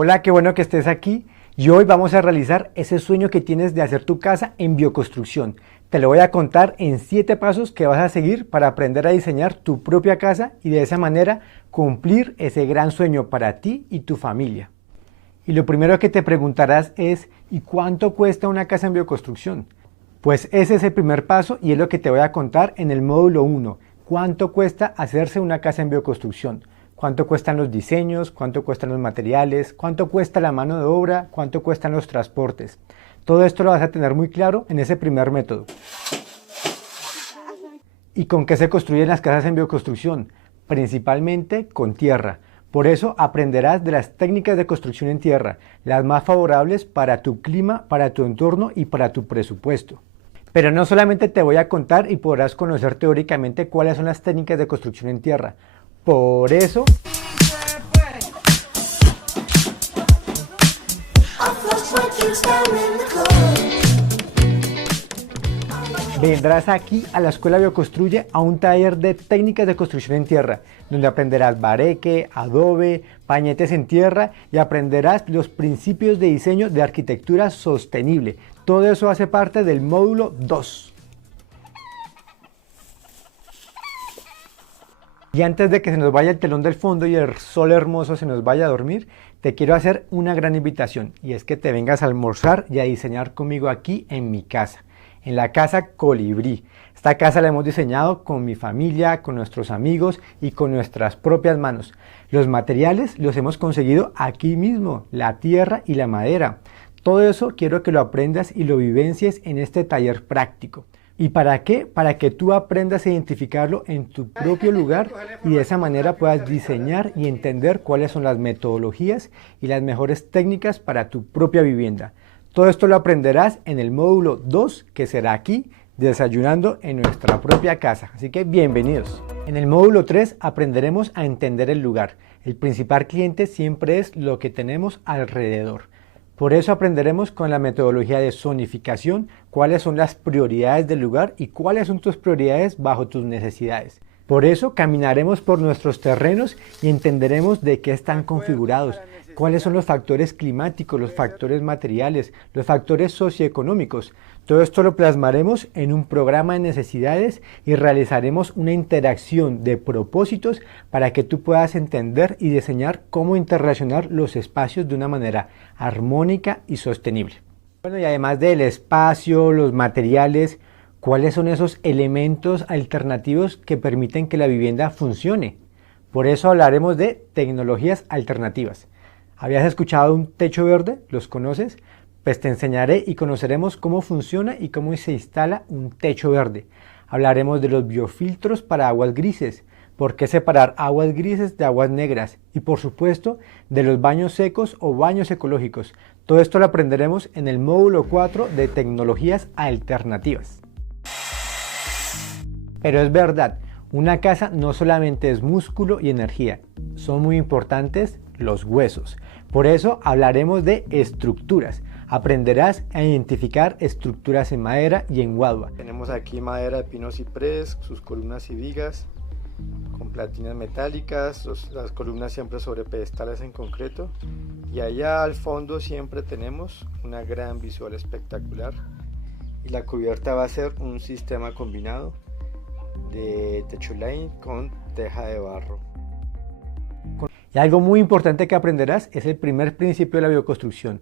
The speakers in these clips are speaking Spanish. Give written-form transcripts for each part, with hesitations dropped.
Hola, qué bueno que estés aquí y hoy vamos a realizar ese sueño que tienes de hacer tu casa en bioconstrucción. Te lo voy a contar en 7 pasos que vas a seguir para aprender a diseñar tu propia casa y de esa manera cumplir ese gran sueño para ti y tu familia. Y lo primero que te preguntarás es, ¿y cuánto cuesta una casa en bioconstrucción? Pues ese es el primer paso y es lo que te voy a contar en el módulo 1. ¿Cuánto cuesta hacerse una casa en bioconstrucción? ¿Cuánto cuestan los diseños? ¿Cuánto cuestan los materiales? ¿Cuánto cuesta la mano de obra? ¿Cuánto cuestan los transportes? Todo esto lo vas a tener muy claro en ese primer método. ¿Y con qué se construyen las casas en bioconstrucción? Principalmente con tierra. Por eso aprenderás de las técnicas de construcción en tierra, las más favorables para tu clima, para tu entorno y para tu presupuesto. Pero no solamente te voy a contar y podrás conocer teóricamente cuáles son las técnicas de construcción en tierra. Por eso vendrás aquí a la Escuela Bioconstruye a un taller de técnicas de construcción en tierra, donde aprenderás bareque, adobe, pañetes en tierra y aprenderás los principios de diseño de arquitectura sostenible. Todo eso hace parte del módulo 2. Y antes de que se nos vaya el telón del fondo y el sol hermoso se nos vaya a dormir, te quiero hacer una gran invitación y es que te vengas a almorzar y a diseñar conmigo aquí en mi casa, en la casa Colibrí. Esta casa la hemos diseñado con mi familia, con nuestros amigos y con nuestras propias manos. Los materiales los hemos conseguido aquí mismo, la tierra y la madera. Todo eso quiero que lo aprendas y lo vivencies en este taller práctico. ¿Y para qué? Para que tú aprendas a identificarlo en tu propio lugar y de esa manera puedas diseñar y entender cuáles son las metodologías y las mejores técnicas para tu propia vivienda. Todo esto lo aprenderás en el módulo 2 que será aquí, desayunando en nuestra propia casa. Así que bienvenidos. En el módulo 3 aprenderemos a entender el lugar. El principal cliente siempre es lo que tenemos alrededor. Por eso aprenderemos con la metodología de zonificación cuáles son las prioridades del lugar y cuáles son tus prioridades bajo tus necesidades. Por eso caminaremos por nuestros terrenos y entenderemos de qué están configurados, cuáles son los factores climáticos, los factores materiales, los factores socioeconómicos. Todo esto lo plasmaremos en un programa de necesidades y realizaremos una interacción de propósitos para que tú puedas entender y diseñar cómo interrelacionar los espacios de una manera armónica y sostenible. Bueno, y además del espacio, los materiales, ¿cuáles son esos elementos alternativos que permiten que la vivienda funcione? Por eso hablaremos de tecnologías alternativas. ¿Habías escuchado un techo verde? ¿Los conoces? Pues te enseñaré y conoceremos cómo funciona y cómo se instala un techo verde. Hablaremos de los biofiltros para aguas grises, por qué separar aguas grises de aguas negras y por supuesto de los baños secos o baños ecológicos. Todo esto lo aprenderemos en el módulo 4 de tecnologías alternativas. Pero es verdad, una casa no solamente es músculo y energía, son muy importantes los huesos. Por eso hablaremos de estructuras. Aprenderás a identificar estructuras en madera y en guadua. Tenemos aquí madera de pino ciprés, sus columnas y vigas, con platinas metálicas, las columnas siempre sobre pedestales en concreto. Y allá al fondo siempre tenemos una gran visual espectacular. Y la cubierta va a ser un sistema combinado de techoline con teja de barro. Y algo muy importante que aprenderás es el primer principio de la bioconstrucción.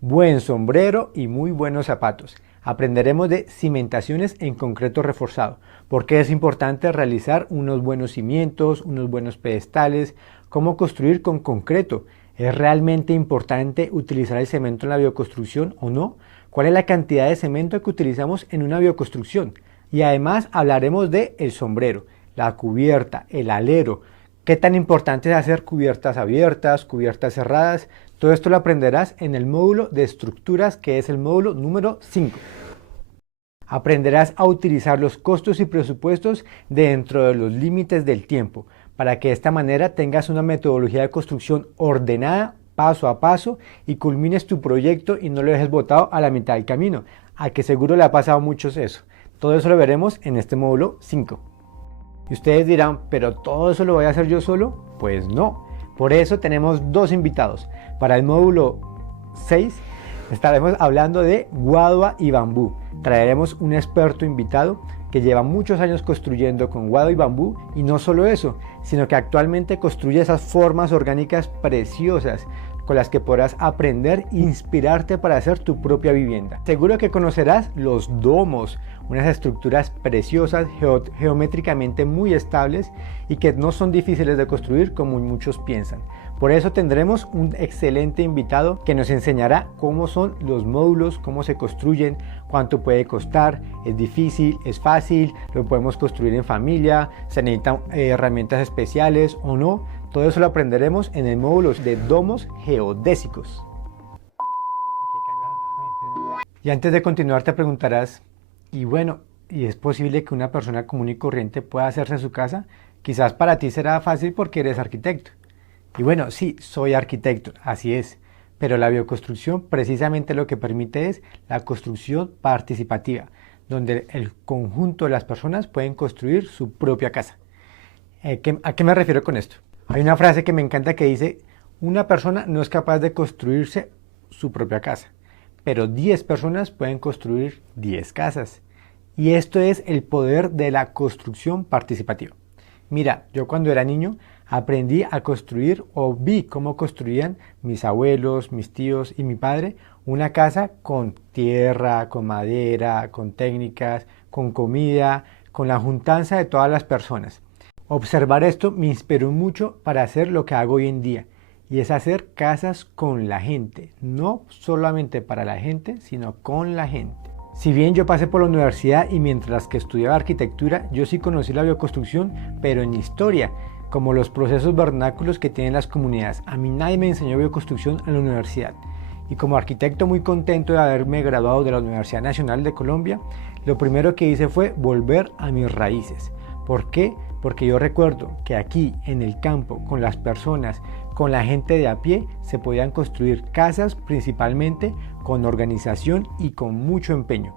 Buen sombrero y muy buenos zapatos. Aprenderemos de cimentaciones en concreto reforzado, porque es importante realizar unos buenos cimientos, unos buenos pedestales, cómo construir con concreto. ¿Es realmente importante utilizar el cemento en la bioconstrucción o no? ¿Cuál es la cantidad de cemento que utilizamos en una bioconstrucción? Y además hablaremos de el sombrero, la cubierta, el alero. ¿Qué tan importante es hacer cubiertas abiertas, cubiertas cerradas? Todo esto lo aprenderás en el módulo de estructuras, que es el módulo número 5. Aprenderás a utilizar los costos y presupuestos dentro de los límites del tiempo, para que de esta manera tengas una metodología de construcción ordenada, paso a paso, y culmines tu proyecto y no lo dejes botado a la mitad del camino, a que seguro le ha pasado a muchos eso. Todo eso lo veremos en este módulo 5. Y ustedes dirán, ¿pero todo eso lo voy a hacer yo solo? Pues no. Por eso tenemos dos invitados. Para el módulo 6 estaremos hablando de guadua y bambú. Traeremos un experto invitado que lleva muchos años construyendo con guadua y bambú, y no solo eso, sino que actualmente construye esas formas orgánicas preciosas con las que podrás aprender e inspirarte para hacer tu propia vivienda. Seguro que conocerás los domos, unas estructuras preciosas, geométricamente muy estables y que no son difíciles de construir como muchos piensan. Por eso tendremos un excelente invitado que nos enseñará cómo son los módulos, cómo se construyen, cuánto puede costar, es difícil, es fácil, lo podemos construir en familia, se necesitan herramientas especiales o no. Todo eso lo aprenderemos en el módulo de domos geodésicos. Y antes de continuar te preguntarás, ¿y es posible que una persona común y corriente pueda hacerse su casa? Quizás para ti será fácil porque eres arquitecto. Y bueno, sí, soy arquitecto, así es, pero la bioconstrucción precisamente lo que permite es la construcción participativa, donde el conjunto de las personas pueden construir su propia casa. ¿A qué me refiero con esto? Hay una frase que me encanta que dice, una persona no es capaz de construirse su propia casa, pero 10 personas pueden construir 10 casas. Y esto es el poder de la construcción participativa. Mira, yo cuando era niño aprendí a construir o vi cómo construían mis abuelos, mis tíos y mi padre una casa con tierra, con madera, con técnicas, con comida, con la juntanza de todas las personas. Observar esto me inspiró mucho para hacer lo que hago hoy en día, y es hacer casas con la gente, no solamente para la gente, sino con la gente. Si bien yo pasé por la universidad y mientras que estudiaba arquitectura, yo sí conocí la bioconstrucción, pero en historia, como los procesos vernáculos que tienen las comunidades. A mí nadie me enseñó bioconstrucción en la universidad. Y como arquitecto muy contento de haberme graduado de la Universidad Nacional de Colombia, lo primero que hice fue volver a mis raíces. ¿Por qué? Porque yo recuerdo que aquí en el campo, con las personas, con la gente de a pie, se podían construir casas principalmente con organización y con mucho empeño.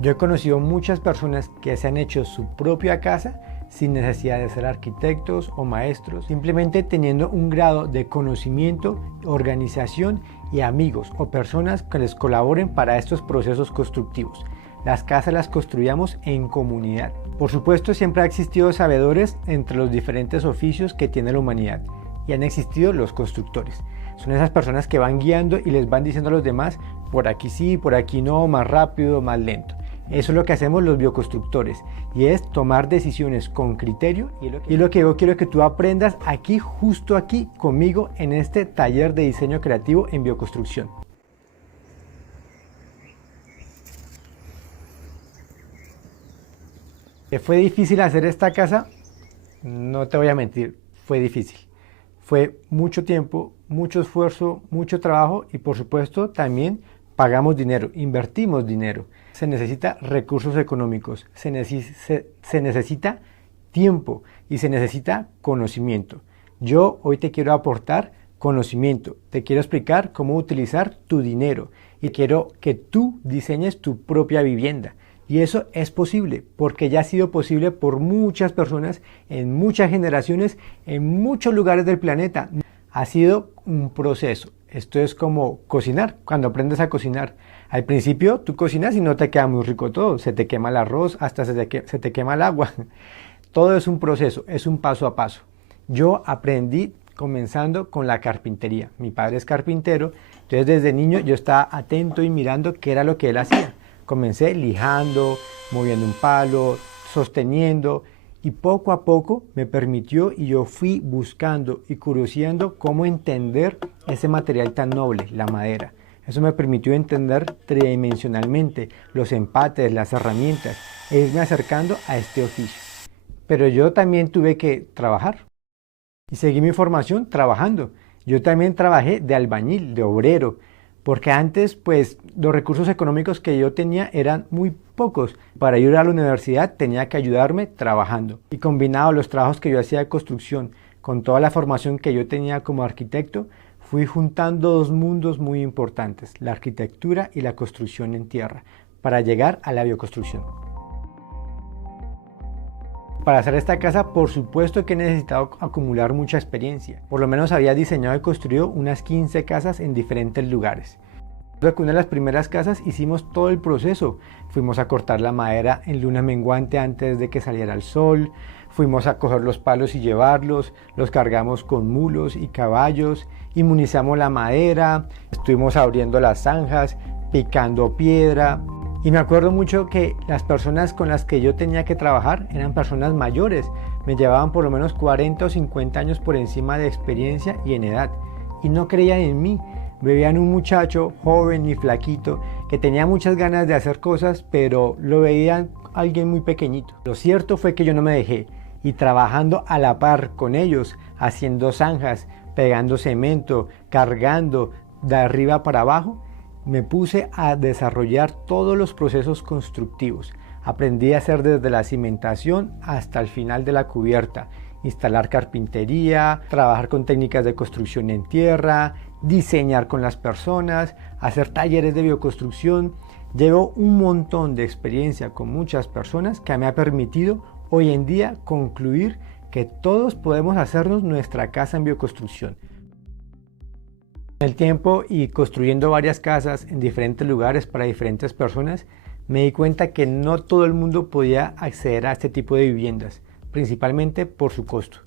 Yo he conocido muchas personas que se han hecho su propia casa sin necesidad de ser arquitectos o maestros, simplemente teniendo un grado de conocimiento, organización y amigos o personas que les colaboren para estos procesos constructivos. Las casas las construíamos en comunidad. Por supuesto, siempre ha existido sabedores entre los diferentes oficios que tiene la humanidad, y han existido los constructores. Son esas personas que van guiando y les van diciendo a los demás, por aquí sí, por aquí no, más rápido, más lento. Eso es lo que hacemos los bioconstructores, y es tomar decisiones con criterio, y lo que yo quiero que tú aprendas aquí, justo aquí, conmigo, en este taller de diseño creativo en bioconstrucción. ¿Fue difícil hacer esta casa? No te voy a mentir, fue difícil. Fue mucho tiempo, mucho esfuerzo, mucho trabajo y por supuesto también pagamos dinero, invertimos dinero. Se necesita recursos económicos, se necesita tiempo y se necesita conocimiento. Yo hoy te quiero aportar conocimiento, te quiero explicar cómo utilizar tu dinero y quiero que tú diseñes tu propia vivienda. Y eso es posible, porque ya ha sido posible por muchas personas, en muchas generaciones, en muchos lugares del planeta. Ha sido un proceso. Esto es como cocinar, cuando aprendes a cocinar. Al principio tú cocinas y no te queda muy rico todo. Se te quema el arroz, hasta se te quema el agua. Todo es un proceso, es un paso a paso. Yo aprendí comenzando con la carpintería. Mi padre es carpintero, entonces desde niño yo estaba atento y mirando qué era lo que él hacía. Comencé lijando, moviendo un palo, sosteniendo, y poco a poco me permitió y yo fui buscando y curioseando cómo entender ese material tan noble, la madera. Eso me permitió entender tridimensionalmente los empates, las herramientas, e irme acercando a este oficio. Pero yo también tuve que trabajar y seguí mi formación trabajando. Yo también trabajé de albañil, de obrero, porque antes pues los recursos económicos que yo tenía eran muy pocos. Para ir a la universidad tenía que ayudarme trabajando. Y combinado los trabajos que yo hacía de construcción con toda la formación que yo tenía como arquitecto, fui juntando dos mundos muy importantes, la arquitectura y la construcción en tierra, para llegar a la bioconstrucción. Para hacer esta casa, por supuesto que he necesitado acumular mucha experiencia. Por lo menos había diseñado y construido unas 15 casas en diferentes lugares. Recuerdo que una de las primeras casas hicimos todo el proceso. Fuimos a cortar la madera en luna menguante antes de que saliera el sol. Fuimos a coger los palos y llevarlos. Los cargamos con mulos y caballos. Inmunizamos la madera. Estuvimos abriendo las zanjas, picando piedra. Y me acuerdo mucho que las personas con las que yo tenía que trabajar eran personas mayores. Me llevaban por lo menos 40 o 50 años por encima de experiencia y en edad. Y no creían en mí. Veían un muchacho joven y flaquito que tenía muchas ganas de hacer cosas, pero lo veían alguien muy pequeñito. Lo cierto fue que yo no me dejé y trabajando a la par con ellos, haciendo zanjas, pegando cemento, cargando de arriba para abajo, me puse a desarrollar todos los procesos constructivos. Aprendí a hacer desde la cimentación hasta el final de la cubierta, instalar carpintería, trabajar con técnicas de construcción en tierra, diseñar con las personas, hacer talleres de bioconstrucción. Llevo un montón de experiencia con muchas personas que me ha permitido hoy en día concluir que todos podemos hacernos nuestra casa en bioconstrucción. Con el tiempo y construyendo varias casas en diferentes lugares para diferentes personas, me di cuenta que no todo el mundo podía acceder a este tipo de viviendas, principalmente por su costo.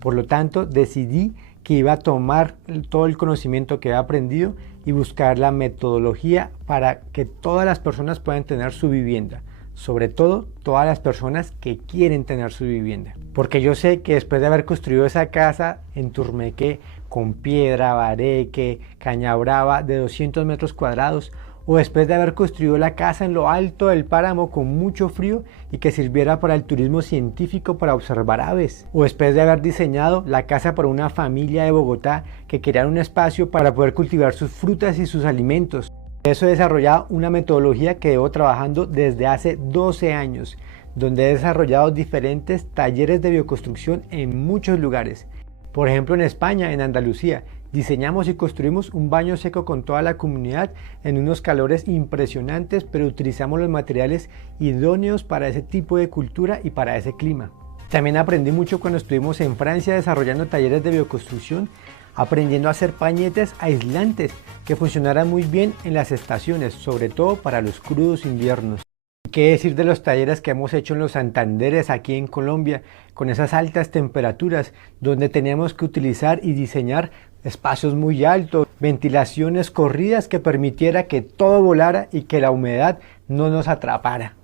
Por lo tanto, decidí que iba a tomar todo el conocimiento que he aprendido y buscar la metodología para que todas las personas puedan tener su vivienda. Sobre todo, todas las personas que quieren tener su vivienda. Porque yo sé que después de haber construido esa casa en Turmeque con piedra, bareque, caña brava de 200 metros cuadrados, o después de haber construido la casa en lo alto del páramo con mucho frío y que sirviera para el turismo científico para observar aves, o después de haber diseñado la casa para una familia de Bogotá que quería un espacio para poder cultivar sus frutas y sus alimentos. Por eso he desarrollado una metodología que llevo trabajando desde hace 12 años, donde he desarrollado diferentes talleres de bioconstrucción en muchos lugares. Por ejemplo, en España, en Andalucía, diseñamos y construimos un baño seco con toda la comunidad en unos calores impresionantes, pero utilizamos los materiales idóneos para ese tipo de cultura y para ese clima. También aprendí mucho cuando estuvimos en Francia desarrollando talleres de bioconstrucción, aprendiendo a hacer pañetes aislantes que funcionaran muy bien en las estaciones, sobre todo para los crudos inviernos. ¿Qué decir de los talleres que hemos hecho en los Santanderes aquí en Colombia, con esas altas temperaturas, donde teníamos que utilizar y diseñar espacios muy altos, ventilaciones corridas que permitiera que todo volara y que la humedad no nos atrapara?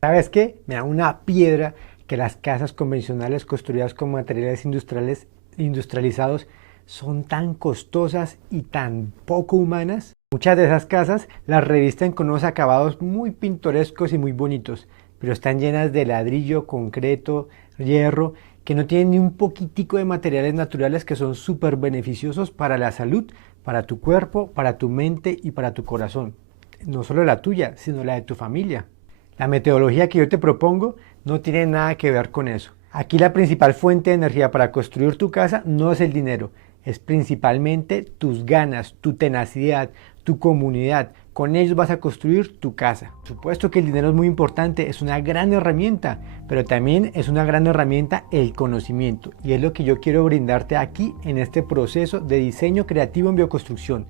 ¿Sabes qué? Me da una piedra que las casas convencionales construidas con materiales industrializados son tan costosas y tan poco humanas. Muchas de esas casas las revisten con unos acabados muy pintorescos y muy bonitos, pero están llenas de ladrillo, concreto, hierro, que no tienen ni un poquitico de materiales naturales que son súper beneficiosos para la salud, para tu cuerpo, para tu mente y para tu corazón. No solo la tuya, sino la de tu familia. La metodología que yo te propongo no tiene nada que ver con eso. Aquí la principal fuente de energía para construir tu casa no es el dinero, es principalmente tus ganas, tu tenacidad, tu comunidad. Con ellos vas a construir tu casa. Por supuesto que el dinero es muy importante, es una gran herramienta, pero también es una gran herramienta el conocimiento. Y es lo que yo quiero brindarte aquí en este proceso de diseño creativo en bioconstrucción.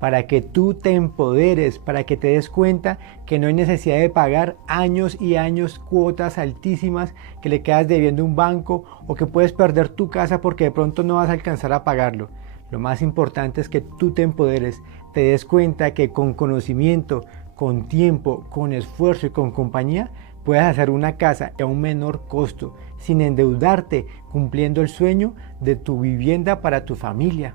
Para que tú te empoderes, para que te des cuenta que no hay necesidad de pagar años y años cuotas altísimas que le quedas debiendo a un banco o que puedes perder tu casa porque de pronto no vas a alcanzar a pagarlo. Lo más importante es que tú te empoderes, te des cuenta que con conocimiento, con tiempo, con esfuerzo y con compañía puedes hacer una casa a un menor costo, sin endeudarte, cumpliendo el sueño de tu vivienda para tu familia.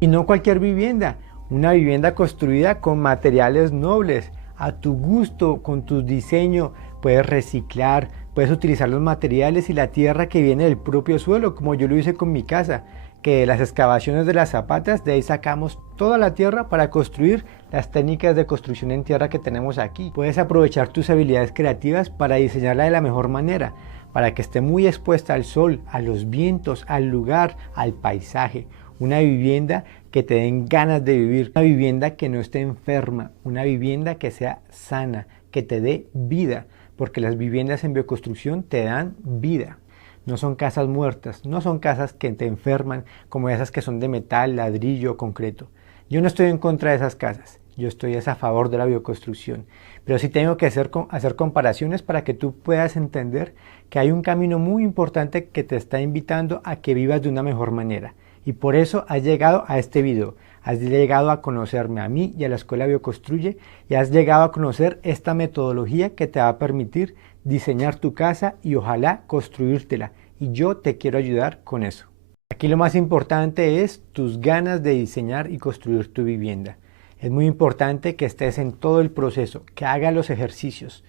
Y no cualquier vivienda, una vivienda construida con materiales nobles, a tu gusto, con tu diseño. Puedes reciclar, puedes utilizar los materiales y la tierra que viene del propio suelo, como yo lo hice con mi casa, que de las excavaciones de las zapatas, de ahí sacamos toda la tierra para construir las técnicas de construcción en tierra que tenemos aquí. Puedes aprovechar tus habilidades creativas para diseñarla de la mejor manera, para que esté muy expuesta al sol, a los vientos, al lugar, al paisaje. Una vivienda que te den ganas de vivir, una vivienda que no esté enferma, una vivienda que sea sana, que te dé vida, porque las viviendas en bioconstrucción te dan vida. No son casas muertas, no son casas que te enferman como esas que son de metal, ladrillo o concreto. Yo no estoy en contra de esas casas, yo estoy a favor de la bioconstrucción, pero sí tengo que hacer comparaciones para que tú puedas entender que hay un camino muy importante que te está invitando a que vivas de una mejor manera. Y por eso has llegado a este video, has llegado a conocerme a mí y a la Escuela Bioconstruye y has llegado a conocer esta metodología que te va a permitir diseñar tu casa y ojalá construírtela. Y yo te quiero ayudar con eso. Aquí lo más importante es tus ganas de diseñar y construir tu vivienda. Es muy importante que estés en todo el proceso, que hagas los ejercicios,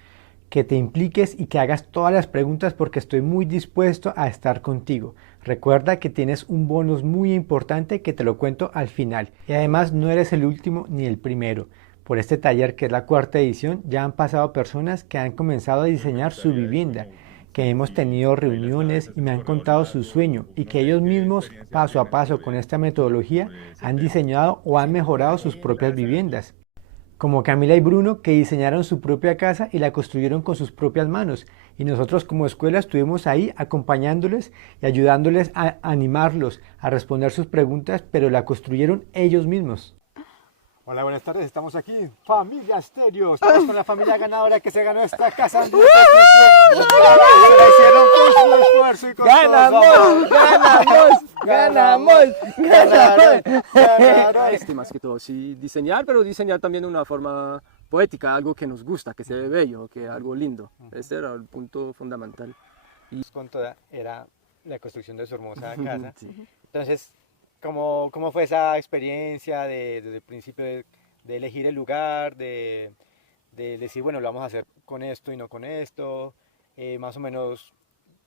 que te impliques y que hagas todas las preguntas porque estoy muy dispuesto a estar contigo. Recuerda que tienes un bonus muy importante que te lo cuento al final. Y además no eres el último ni el primero. Por este taller, que es la cuarta edición, ya han pasado personas que han comenzado a diseñar su vivienda, que hemos tenido reuniones y me han contado su sueño y que ellos mismos, paso a paso con esta metodología, han diseñado o han mejorado sus propias viviendas. Como Camila y Bruno, que diseñaron su propia casa y la construyeron con sus propias manos. Y nosotros como escuela estuvimos ahí acompañándoles y ayudándoles a animarlos, a responder sus preguntas, pero la construyeron ellos mismos. Hola, buenas tardes, estamos aquí, Familia Stereo, estamos con la familia ganadora que se ganó esta casa. La hicieron con su esfuerzo y con ganamos. Más que todo, sí, diseñar, pero diseñar también de una forma poética, algo que nos gusta, que se ve bello, que algo lindo. Ese era el punto fundamental. Con toda era la construcción de su hermosa casa. Sí. Entonces, ¿cómo fue esa experiencia desde el principio de elegir el lugar, de decir, bueno, lo vamos a hacer con esto y no con esto? Más o menos,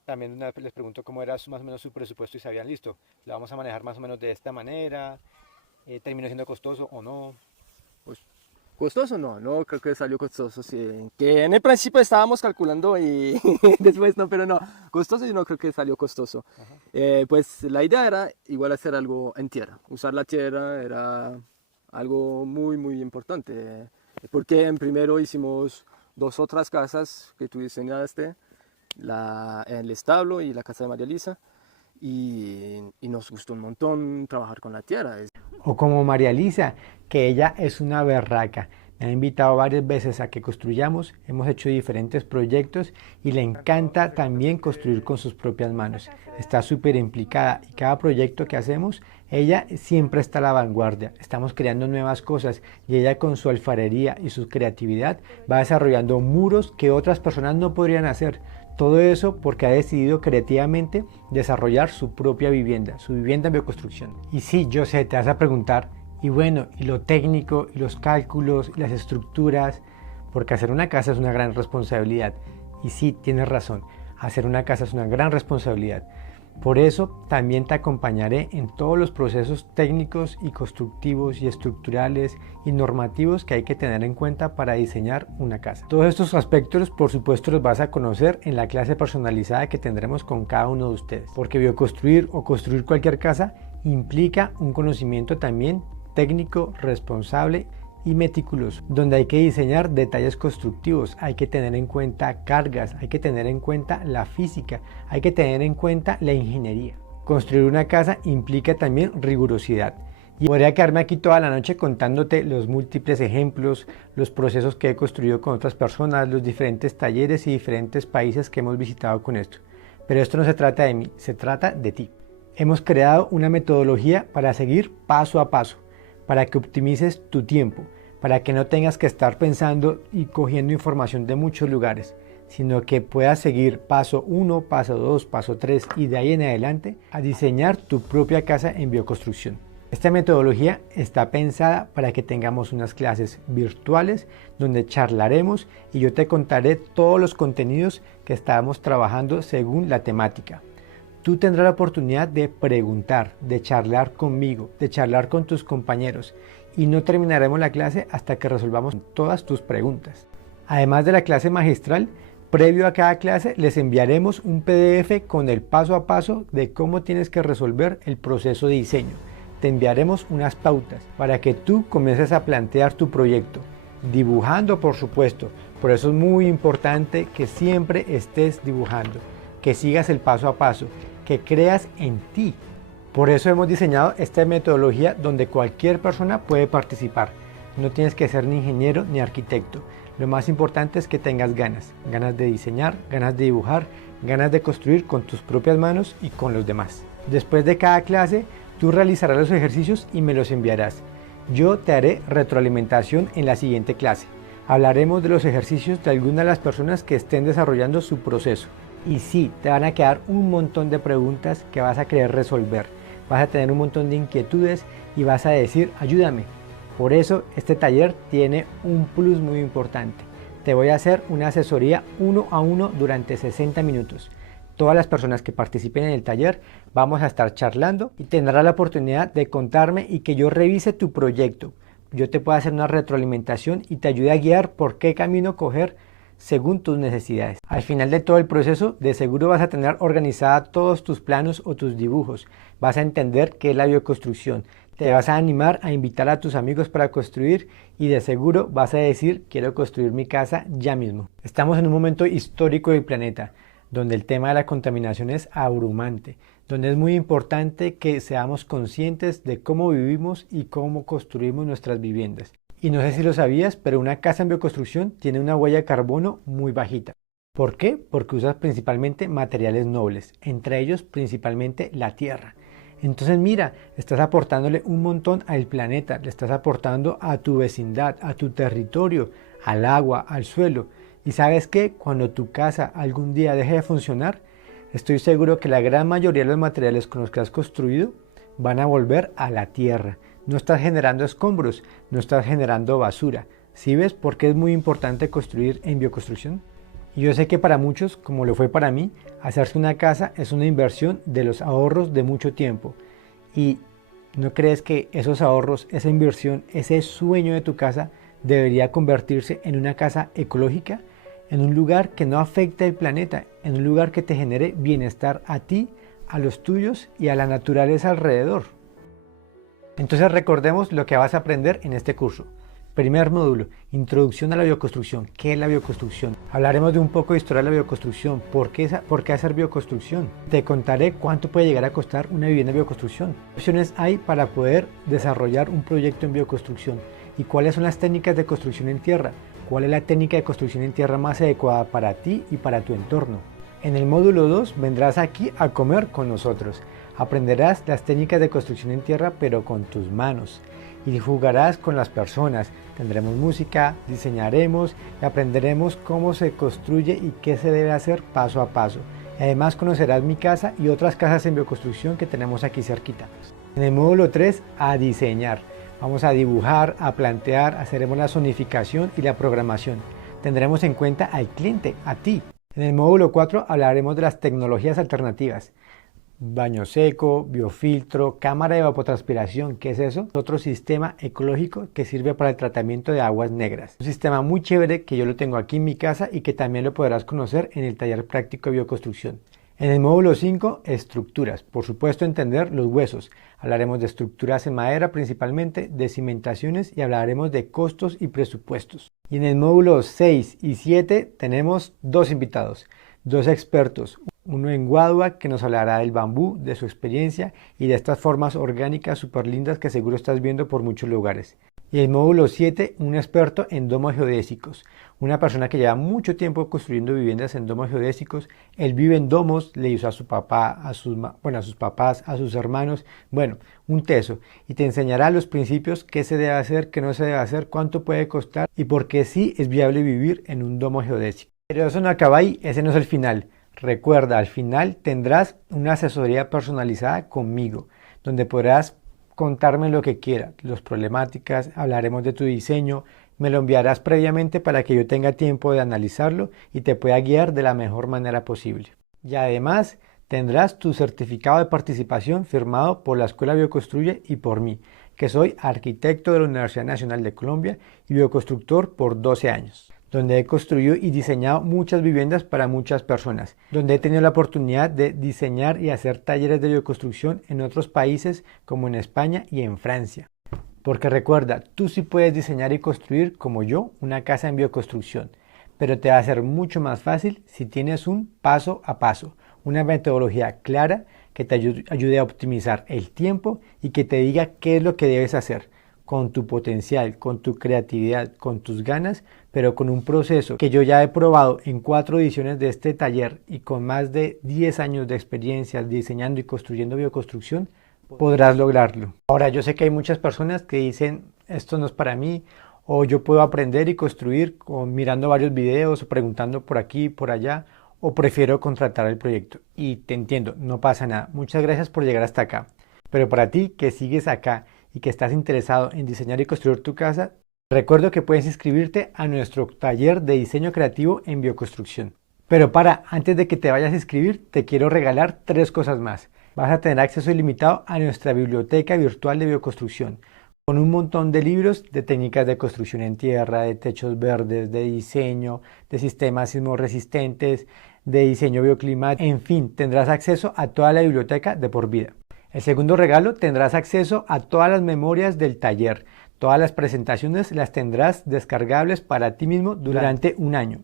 también les pregunto cómo era más o menos su presupuesto y sabían, listo, lo vamos a manejar más o menos de esta manera. ¿Terminó siendo costoso o no? Pues, costoso no creo que salió costoso, sí. Que en el principio estábamos calculando y después no, pero no, costoso y no creo que salió costoso. Pues la idea era igual hacer algo en tierra, usar la tierra era algo muy importante, porque en primero hicimos dos otras casas que tú diseñaste, el establo y la casa de María Elisa, y nos gustó un montón trabajar con la tierra. O como María Elisa, que ella es una berraca. Me ha invitado varias veces a que construyamos, hemos hecho diferentes proyectos y le encanta también construir con sus propias manos. Está súper implicada y cada proyecto que hacemos, ella siempre está a la vanguardia. Estamos creando nuevas cosas y ella con su alfarería y su creatividad va desarrollando muros que otras personas no podrían hacer. Todo eso porque ha decidido creativamente desarrollar su propia vivienda, su vivienda en bioconstrucción. Y sí, yo sé, te vas a preguntar, y bueno, y lo técnico, y los cálculos, y las estructuras, porque hacer una casa es una gran responsabilidad. Y sí, tienes razón, hacer una casa es una gran responsabilidad. Por eso también te acompañaré en todos los procesos técnicos y constructivos y estructurales y normativos que hay que tener en cuenta para diseñar una casa. Todos estos aspectos, por supuesto, los vas a conocer en la clase personalizada que tendremos con cada uno de ustedes, porque bioconstruir o construir cualquier casa implica un conocimiento también técnico, responsable y meticuloso, donde hay que diseñar detalles constructivos, hay que tener en cuenta cargas, hay que tener en cuenta la física, hay que tener en cuenta la ingeniería. Construir una casa implica también rigurosidad. Y podría quedarme aquí toda la noche contándote los múltiples ejemplos, los procesos que he construido con otras personas, los diferentes talleres y diferentes países que hemos visitado con esto. Pero esto no se trata de mí, se trata de ti. Hemos creado una metodología para seguir paso a paso, para que optimices tu tiempo, para que no tengas que estar pensando y cogiendo información de muchos lugares, sino que puedas seguir paso 1, paso 2, paso 3 y de ahí en adelante a diseñar tu propia casa en bioconstrucción. Esta metodología está pensada para que tengamos unas clases virtuales donde charlaremos y yo te contaré todos los contenidos que estábamos trabajando según la temática. Tú tendrás la oportunidad de preguntar, de charlar conmigo, de charlar con tus compañeros y no terminaremos la clase hasta que resolvamos todas tus preguntas. Además de la clase magistral, previo a cada clase les enviaremos un PDF con el paso a paso de cómo tienes que resolver el proceso de diseño. Te enviaremos unas pautas para que tú comiences a plantear tu proyecto Dibujando, por supuesto. Por eso es muy importante que siempre estés dibujando, que sigas el paso a paso, que creas en ti. Por eso hemos diseñado esta metodología donde cualquier persona puede participar. No tienes que ser ni ingeniero ni arquitecto. Lo más importante es que tengas ganas de diseñar, ganas de dibujar, ganas de construir con tus propias manos y con los demás. Después de cada clase, tú realizarás los ejercicios y me los enviarás. Yo te haré retroalimentación en la siguiente clase. Hablaremos de los ejercicios de algunas de las personas que estén desarrollando su proceso. Y sí, te van a quedar un montón de preguntas que vas a querer resolver. Vas a tener un montón de inquietudes y vas a decir, ayúdame. Por eso este taller tiene un plus muy importante. Te voy a hacer una asesoría 1 a 1 durante 60 minutos. Todas las personas que participen en el taller vamos a estar charlando y tendrás la oportunidad de contarme y que yo revise tu proyecto. Yo te puedo hacer una retroalimentación y te ayude a guiar por qué camino coger según tus necesidades. Al final de todo el proceso, de seguro vas a tener organizada todos tus planos o tus dibujos. Vas a entender qué es la bioconstrucción. Te vas a animar a invitar a tus amigos para construir y de seguro vas a decir, quiero construir mi casa ya mismo. Estamos en un momento histórico del planeta, donde el tema de la contaminación es abrumante, donde es muy importante que seamos conscientes de cómo vivimos y cómo construimos nuestras viviendas. Y no sé si lo sabías, pero una casa en bioconstrucción tiene una huella de carbono muy bajita. ¿Por qué? Porque usas principalmente materiales nobles, entre ellos principalmente la tierra. Entonces mira, estás aportándole un montón al planeta, le estás aportando a tu vecindad, a tu territorio, al agua, al suelo. Y ¿sabes qué? Cuando tu casa algún día deje de funcionar, estoy seguro que la gran mayoría de los materiales con los que has construido van a volver a la tierra. No estás generando escombros, no estás generando basura. ¿Sí ves por qué es muy importante construir en bioconstrucción? Y yo sé que para muchos, como lo fue para mí, hacerse una casa es una inversión de los ahorros de mucho tiempo. ¿Y no crees que esos ahorros, esa inversión, ese sueño de tu casa debería convertirse en una casa ecológica? En un lugar que no afecte al planeta, en un lugar que te genere bienestar a ti, a los tuyos y a la naturaleza alrededor. Entonces recordemos lo que vas a aprender en este curso. Primer módulo, introducción a la bioconstrucción. ¿Qué es la bioconstrucción? Hablaremos de un poco de historia de la bioconstrucción. ¿Por qué hacer bioconstrucción? Te contaré cuánto puede llegar a costar una vivienda en bioconstrucción. ¿Qué opciones hay para poder desarrollar un proyecto en bioconstrucción? ¿Y cuáles son las técnicas de construcción en tierra? ¿Cuál es la técnica de construcción en tierra más adecuada para ti y para tu entorno? En el módulo 2 vendrás aquí a comer con nosotros. Aprenderás las técnicas de construcción en tierra pero con tus manos. Y jugarás con las personas, tendremos música, diseñaremos y aprenderemos cómo se construye y qué se debe hacer paso a paso. Además conocerás mi casa y otras casas en bioconstrucción que tenemos aquí cerquita. En el módulo 3, a diseñar. Vamos a dibujar, a plantear, haremos la zonificación y la programación. Tendremos en cuenta al cliente, a ti. En el módulo 4 hablaremos de las tecnologías alternativas. Baño seco, biofiltro, cámara de evapotranspiración, ¿qué es eso? Otro sistema ecológico que sirve para el tratamiento de aguas negras. Un sistema muy chévere que yo lo tengo aquí en mi casa y que también lo podrás conocer en el taller práctico de bioconstrucción. En el módulo 5, estructuras. Por supuesto, entender los huesos. Hablaremos de estructuras en madera principalmente, de cimentaciones y hablaremos de costos y presupuestos. Y en el módulo 6 y 7 tenemos dos invitados, dos expertos. Uno en Guadua que nos hablará del bambú, de su experiencia y de estas formas orgánicas súper lindas que seguro estás viendo por muchos lugares. Y el módulo 7, un experto en domos geodésicos, una persona que lleva mucho tiempo construyendo viviendas en domos geodésicos. Él vive en domos, le hizo a su papá, a sus papás, a sus hermanos, bueno, un teso, y te enseñará los principios, qué se debe hacer, qué no se debe hacer, cuánto puede costar y por qué sí es viable vivir en un domo geodésico. Pero eso no acaba ahí, ese no es el final. Recuerda, al final tendrás una asesoría personalizada conmigo, donde podrás contarme lo que quieras, las problemáticas, hablaremos de tu diseño, me lo enviarás previamente para que yo tenga tiempo de analizarlo y te pueda guiar de la mejor manera posible. Y además tendrás tu certificado de participación firmado por la Escuela Bioconstruye y por mí, que soy arquitecto de la Universidad Nacional de Colombia y bioconstructor por 12 años. Donde he construido y diseñado muchas viviendas para muchas personas, donde he tenido la oportunidad de diseñar y hacer talleres de bioconstrucción en otros países como en España y en Francia. Porque recuerda, tú sí puedes diseñar y construir como yo una casa en bioconstrucción, pero te va a ser mucho más fácil si tienes un paso a paso, una metodología clara que te ayude a optimizar el tiempo y que te diga qué es lo que debes hacer con tu potencial, con tu creatividad, con tus ganas, pero con un proceso que yo ya he probado en 4 ediciones de este taller y con más de 10 años de experiencia diseñando y construyendo bioconstrucción, podrás lograrlo. Ahora, yo sé que hay muchas personas que dicen, esto no es para mí, o yo puedo aprender y construir mirando varios videos o preguntando por aquí, por allá, o prefiero contratar el proyecto. Y te entiendo, no pasa nada. Muchas gracias por llegar hasta acá. Pero para ti que sigues acá y que estás interesado en diseñar y construir tu casa, recuerdo que puedes inscribirte a nuestro taller de diseño creativo en bioconstrucción. Pero antes de que te vayas a inscribir, te quiero regalar 3 cosas más. Vas a tener acceso ilimitado a nuestra biblioteca virtual de bioconstrucción, con un montón de libros de técnicas de construcción en tierra, de techos verdes, de diseño, de sistemas sismorresistentes, de diseño bioclimático, en fin, tendrás acceso a toda la biblioteca de por vida. El segundo regalo, tendrás acceso a todas las memorias del taller. Todas las presentaciones las tendrás descargables para ti mismo durante un año.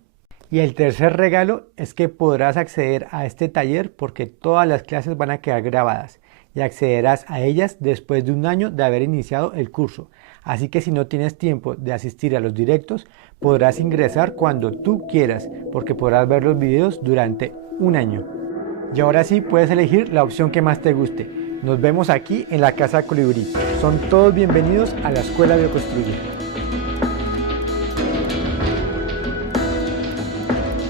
Y el tercer regalo es que podrás acceder a este taller porque todas las clases van a quedar grabadas y accederás a ellas después de un año de haber iniciado el curso. Así que si no tienes tiempo de asistir a los directos, podrás ingresar cuando tú quieras porque podrás ver los videos durante un año. Y ahora sí puedes elegir la opción que más te guste. Nos vemos aquí en la Casa Colibrí. Son todos bienvenidos a la Escuela Bioconstruye.